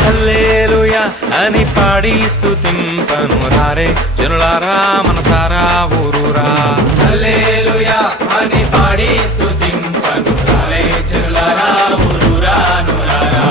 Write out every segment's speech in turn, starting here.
హల్లెలూయా అని పాడి స్తుతింపను రారే జనులారా మనసారా ఊరూరా. హల్లెలూయా అని పాడి స్తుతింపను రారే జనులారా ఊరూరా నూరారా.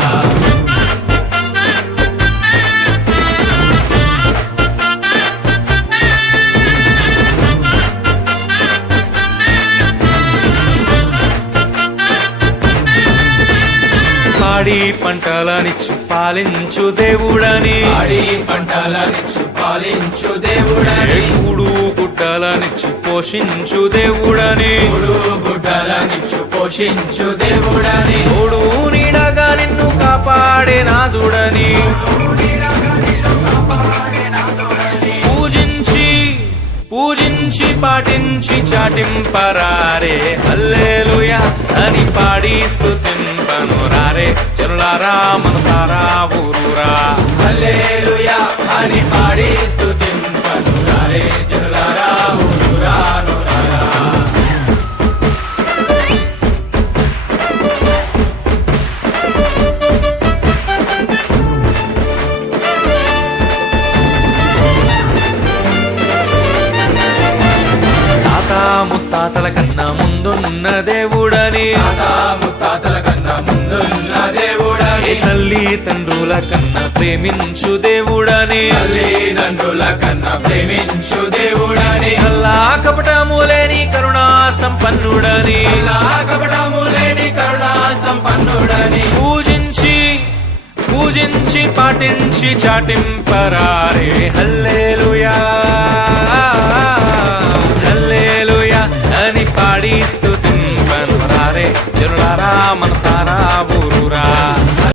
పాడి పంటలనిచ్చు పాలించు దేవుడని, పాడి పంటలనిచ్చు పాలించు దేవుడని, కూడు గుడ్డలనిచ్చు పోషించు దేవుడని, కూడు గుడ్డలనిచ్చు పోషించు దేవుడని, తోడు నీడగా నిన్ను కాపాడే నాదుడని పూజించి పాటించి చాటింపరారే హల్లెలూయా అని పాడి స్తుతింపను రారే జనులారా మనసారా ఊరూరా. హల్లెలూయా అని పాడి స్తుతింపను రారే జనులారా ఊరూరా నూరారా. ముత్తాతల కన్నా ముందున్న దేవుడని, ముత్తాతల కన్నా ముందున్న దేవుడని, తల్లి తండ్రుల కన్నా ప్రేమించు దేవుడని, తల్లిదండ్రుల కన్నా ప్రేమించు దేవుడని, అల్లా కపటము లేని కరుణా సంపన్నుడని, కపటము లేని కరుణా సంపన్నుడని, పూజించి పాటించి చాటింపరారే హల్లెలూయా అని పాడి స్తుతింపను రారే జనులారా మనసారా